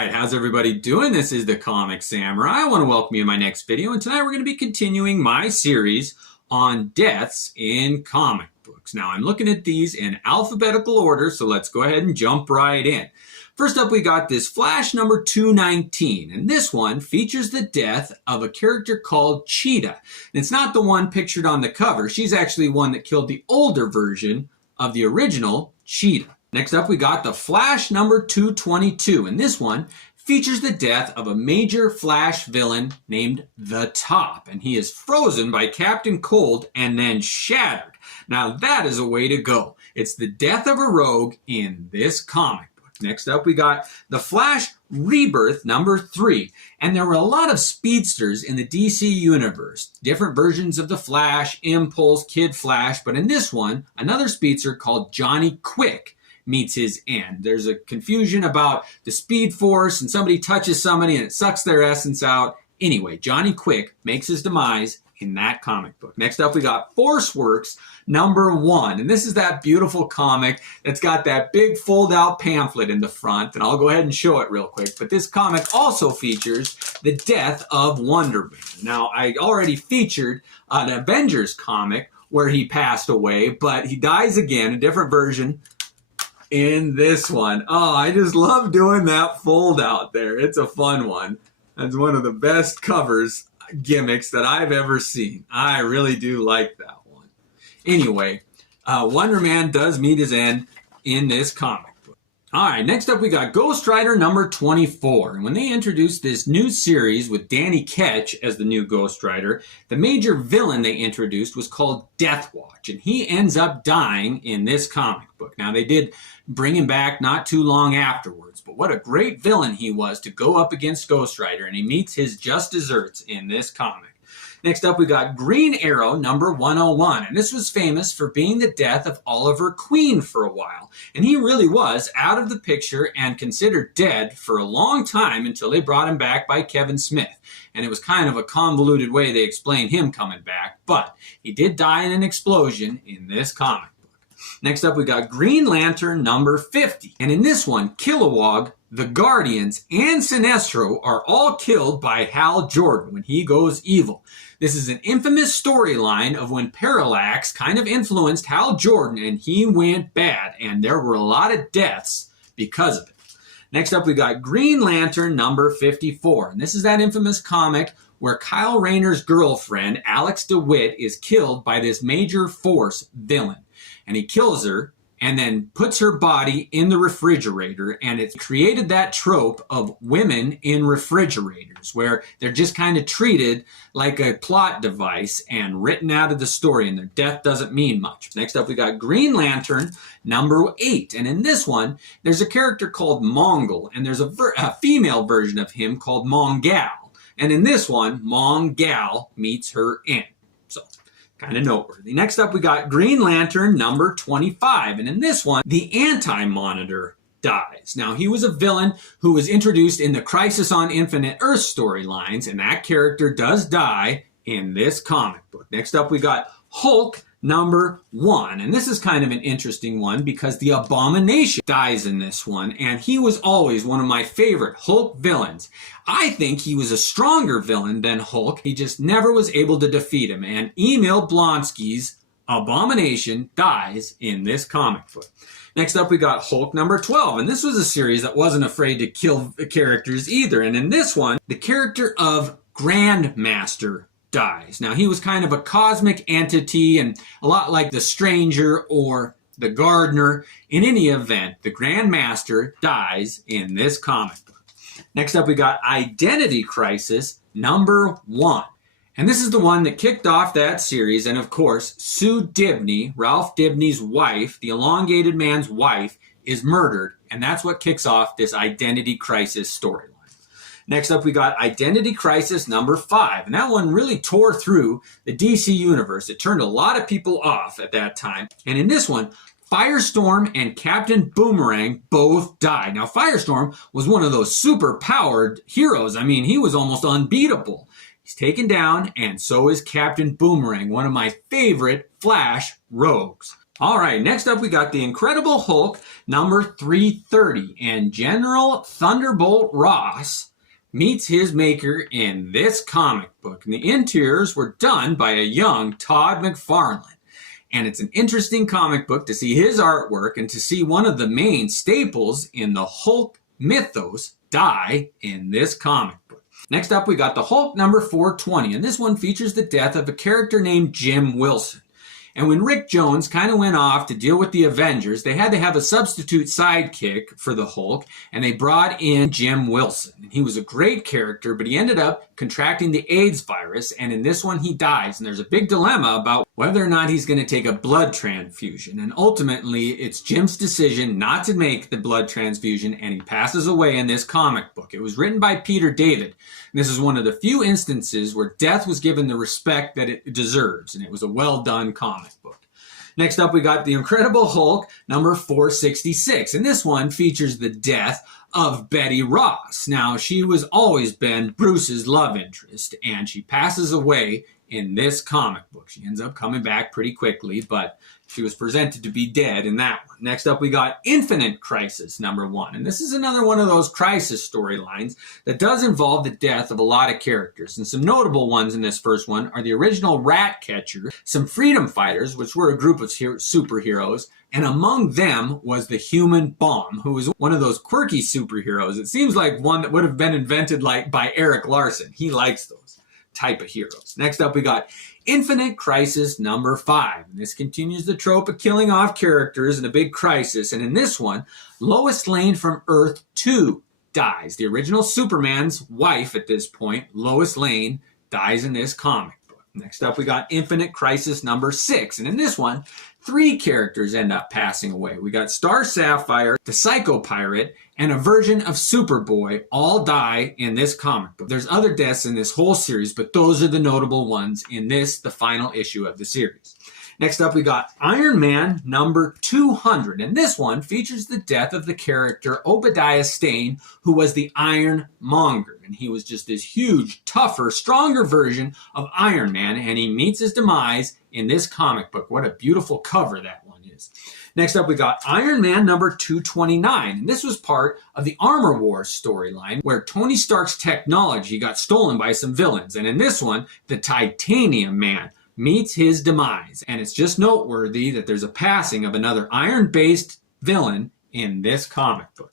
Alright, how's everybody doing? This is the Comic Samurai. I want to welcome you to my next video, and tonight we're going to be continuing my series on deaths in comic books. Now, I'm looking at these in alphabetical order, so let's go ahead and jump right in. First up, we got this Flash number 219, and this one features the death of a character called Cheetah. And it's not the one pictured on the cover. She's actually one that killed the older version of the original Cheetah. Next up, we got the Flash number 222, and this one features the death of a major Flash villain named The Top, and he is frozen by Captain Cold and then shattered. Now that is a way to go. It's the death of a rogue in this comic book. Next up, we got the Flash Rebirth number 3, and there were a lot of speedsters in the DC universe. Different versions of the Flash, Impulse, Kid Flash, but in this one, another speedster called Johnny Quick meets his end. There's a confusion about the Speed Force, and somebody touches somebody and it sucks their essence out. Anyway, Johnny Quick makes his demise in that comic book. Next up, we got Force Works number 1, and this is that beautiful comic that's got that big fold-out pamphlet in the front, and I'll go ahead and show it real quick. But this comic also features the death of Wonder Man. Now, I already featured an Avengers comic where he passed away, but he dies again, a different version in this one. Oh, I just love doing that fold out there. It's a fun one. That's one of the best covers gimmicks that I've ever seen. I really do like that one. Anyway, Wonder Man does meet his end in this comic book. All right, next up we got Ghost Rider number 24. And when they introduced this new series with Danny Ketch as the new Ghost Rider, the major villain they introduced was called Deathwatch, and he ends up dying in this comic book. Now, they did bring him back not too long afterwards, but what a great villain he was to go up against Ghost Rider, and he meets his just desserts in this comic. Next up, we got Green Arrow number 101, and this was famous for being the death of Oliver Queen for a while, and he really was out of the picture and considered dead for a long time until they brought him back by Kevin Smith, and it was kind of a convoluted way they explained him coming back, but he did die in an explosion in this comic. Next up, we got Green Lantern number 50. And in this one, Kilowog, the Guardians, and Sinestro are all killed by Hal Jordan when he goes evil. This is an infamous storyline of when Parallax kind of influenced Hal Jordan and he went bad. And there were a lot of deaths because of it. Next up, we got Green Lantern number 54. And this is that infamous comic where Kyle Rayner's girlfriend, Alex DeWitt, is killed by this Major Force villain. And he kills her and then puts her body in the refrigerator. And it's created that trope of women in refrigerators where they're just kind of treated like a plot device and written out of the story, and their death doesn't mean much. Next up, we got Green Lantern number 8. And in this one, there's a character called Mongol, and there's a female version of him called Mongal. And in this one, Mongal meets her end. So, kind of noteworthy. Next up, we got Green Lantern number 25. And in this one, the Anti-Monitor dies. Now, he was a villain who was introduced in the Crisis on Infinite Earth storylines, and that character does die in this comic book. Next up, we got Hulk number 1. And this is kind of an interesting one because the Abomination dies in this one, and he was always one of my favorite Hulk villains. I think he was a stronger villain than Hulk. He just never was able to defeat him, and Emil Blonsky's Abomination dies in this comic book. Next up, we got Hulk number 12, and this was a series that wasn't afraid to kill characters either. And in this one, the character of Grandmaster dies. Now, he was kind of a cosmic entity and a lot like the Stranger or the Gardener. In any event, the Grandmaster dies in this comic book. Next up, we got Identity Crisis number 1. And this is the one that kicked off that series. And of course, Sue Dibney, Ralph Dibney's wife, the elongated man's wife, is murdered. And that's what kicks off this Identity Crisis storyline. Next up, we got Identity Crisis number 5. And that one really tore through the DC universe. It turned a lot of people off at that time. And in this one, Firestorm and Captain Boomerang both died. Now, Firestorm was one of those super-powered heroes. I mean, he was almost unbeatable. He's taken down, and so is Captain Boomerang, one of my favorite Flash rogues. All right, next up we got the Incredible Hulk number 330, and General Thunderbolt Ross meets his maker in this comic book. And the interiors were done by a young Todd McFarlane. And it's an interesting comic book to see his artwork and to see one of the main staples in the Hulk mythos die in this comic book. Next up we got the Hulk number 420, and this one features the death of a character named Jim Wilson. And when Rick Jones kind of went off to deal with the Avengers, they had to have a substitute sidekick for the Hulk, and they brought in Jim Wilson. And he was a great character, but he ended up contracting the AIDS virus, and in this one he dies. And there's a big dilemma about whether or not he's going to take a blood transfusion. And ultimately, it's Jim's decision not to make the blood transfusion, and he passes away in this comic book. It was written by Peter David. And this is one of the few instances where death was given the respect that it deserves, and it was a well-done comic book. Next up, we got the Incredible Hulk number 466, and this one features the death of Betty Ross. Now, she was always been Bruce's love interest, and she passes away in this comic book. She ends up coming back pretty quickly, but she was presented to be dead in that one. Next up, we got Infinite Crisis number 1. And this is another one of those crisis storylines that does involve the death of a lot of characters. And some notable ones in this first one are the original Ratcatcher, some Freedom Fighters, which were a group of superheroes, and among them was the Human Bomb, who was one of those quirky superheroes. It seems like one that would have been invented by Eric Larson. He likes those type of heroes. Next up, we got Infinite Crisis number 5. And this continues the trope of killing off characters in a big crisis. And in this one, Lois Lane from Earth 2 dies. The original Superman's wife at this point, Lois Lane, dies in this comic book. Next up, we got Infinite Crisis number 6. And in this one, 3 characters end up passing away. We got Star Sapphire, the Psycho Pirate, and a version of Superboy all die in this comic book. There's other deaths in this whole series, but those are the notable ones in this, the final issue of the series. Next up, we got Iron Man number 200, and this one features the death of the character Obadiah Stane, who was the Iron Monger. And he was just this huge, tougher, stronger version of Iron Man, and he meets his demise in this comic book. What a beautiful cover that one is. Next up, we got Iron Man number 229, and this was part of the Armor Wars storyline where Tony Stark's technology got stolen by some villains. And in this one, the Titanium Man meets his demise. And it's just noteworthy that there's a passing of another iron-based villain in this comic book.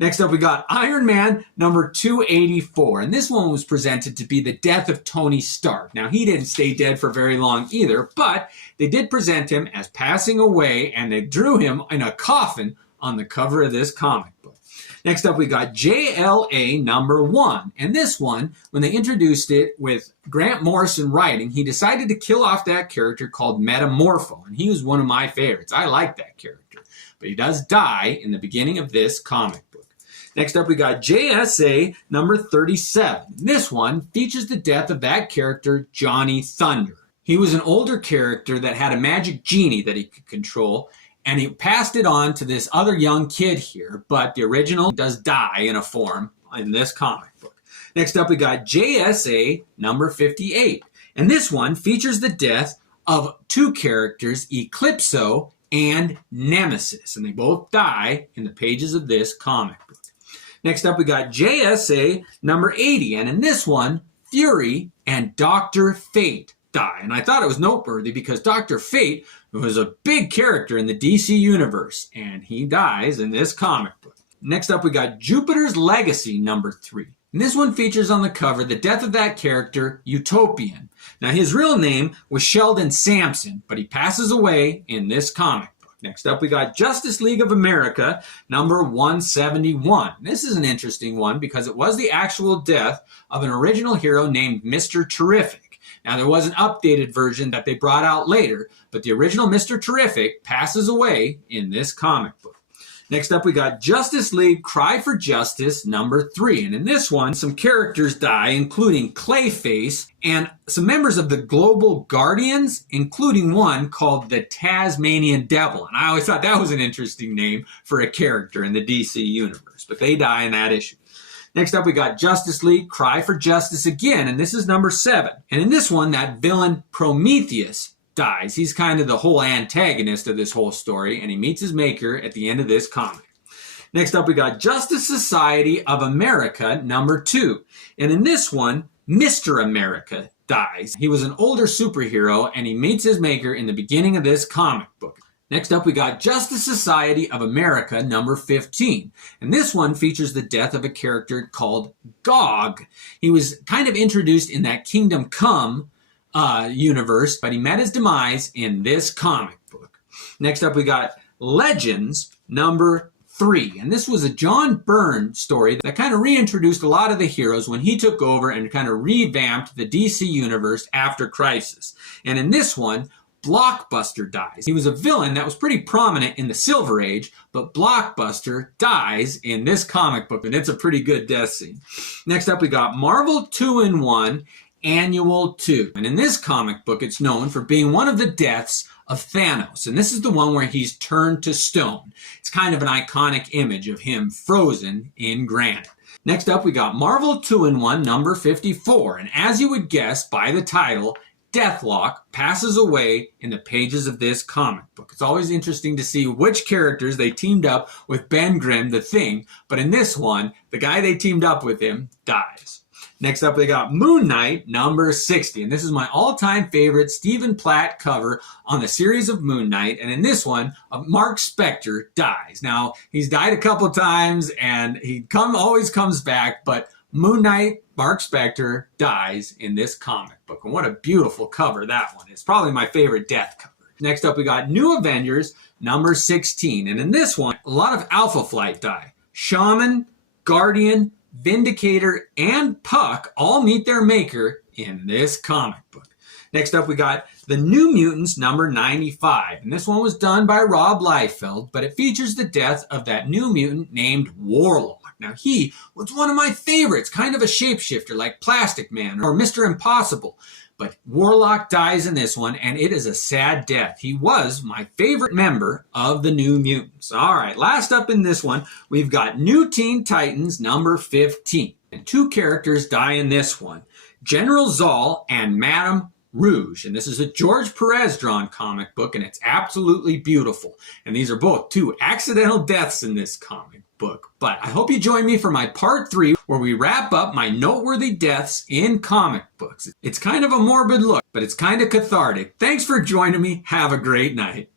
Next up, we got Iron Man number 284, and this one was presented to be the death of Tony Stark. Now, he didn't stay dead for very long either, but they did present him as passing away, and they drew him in a coffin on the cover of this comic book. Next up, we got JLA number 1, and this one, when they introduced it with Grant Morrison writing, he decided to kill off that character called Metamorpho, and he was one of my favorites. I like that character, but he does die in the beginning of this comic book. Next up, we got JSA number 37. This one features the death of that character, Johnny Thunder. He was an older character that had a magic genie that he could control, and he passed it on to this other young kid here, but the original does die in a form in this comic book. Next up, we got JSA number 58. And this one features the death of 2 characters, Eclipso and Nemesis, and they both die in the pages of this comic book. Next up, we got JSA number 80, and in this one, Fury and Dr. Fate die. And I thought it was noteworthy because Dr. Fate was a big character in the DC universe, and he dies in this comic book. Next up, we got Jupiter's Legacy number 3. And this one features on the cover the death of that character, Utopian. Now, his real name was Sheldon Sampson, but he passes away in this comic. Next up, we got Justice League of America, number 171. This is an interesting one because it was the actual death of an original hero named Mr. Terrific. Now, there was an updated version that they brought out later, but the original Mr. Terrific passes away in this comic book. Next up, we got Justice League Cry for Justice number 3. And in this one, some characters die, including Clayface and some members of the Global Guardians, including one called the Tasmanian Devil. And I always thought that was an interesting name for a character in the DC universe, but they die in that issue. Next up, we got Justice League Cry for Justice again, and this is number 7. And in this one, that villain Prometheus dies. He's kind of the whole antagonist of this whole story, and he meets his maker at the end of this comic. Next up, we got Justice Society of America #2. And in this one, Mr. America dies. He was an older superhero, and he meets his maker in the beginning of this comic book. Next up, we got Justice Society of America #15. And this one features the death of a character called Gog. He was kind of introduced in that Kingdom Come universe, but he met his demise in this comic book. Next up, we got Legends #3. And this was a John Byrne story that kind of reintroduced a lot of the heroes when he took over and kind of revamped the DC universe after Crisis. And in this one, Blockbuster dies. He was a villain that was pretty prominent in the Silver Age, but Blockbuster dies in this comic book, and it's a pretty good death scene. Next up, we got Marvel 2-in-1 Annual 2. And in this comic book, it's known for being one of the deaths of Thanos. And this is the one where he's turned to stone. It's kind of an iconic image of him frozen in granite. Next up, we got Marvel 2-in-1 #54. And as you would guess by the title, Deathlock passes away in the pages of this comic book. It's always interesting to see which characters they teamed up with Ben Grimm, the Thing. But in this one, the guy they teamed up with him dies. Next up, they got Moon Knight #60. And this is my all-time favorite Stephen Platt cover on the series of Moon Knight. And in this one, Mark Spector dies. Now, he's died a couple times, and he always comes back, but Moon Knight, Mark Spector, dies in this comic book. And what a beautiful cover that one is. Probably my favorite death cover. Next up, we got New Avengers #16. And in this one, a lot of Alpha Flight die. Shaman, Guardian, Vindicator, and Puck all meet their maker in this comic book. Next up, we got The New Mutants #95. And this one was done by Rob Liefeld, but it features the death of that new mutant named Warlock. Now, he was one of my favorites, kind of a shapeshifter like Plastic Man or Mr. Impossible. But Warlock dies in this one, and it is a sad death. He was my favorite member of the New Mutants. All right, last up in this one, we've got New Teen Titans #15. And two characters die in this one, General Zol and Madame Rouge. And this is a George Perez drawn comic book, and it's absolutely beautiful. And these are both two accidental deaths in this comic book. But I hope you join me for my part 3, where we wrap up my noteworthy deaths in comic books. It's kind of a morbid look, but it's kind of cathartic. Thanks for joining me. Have a great night.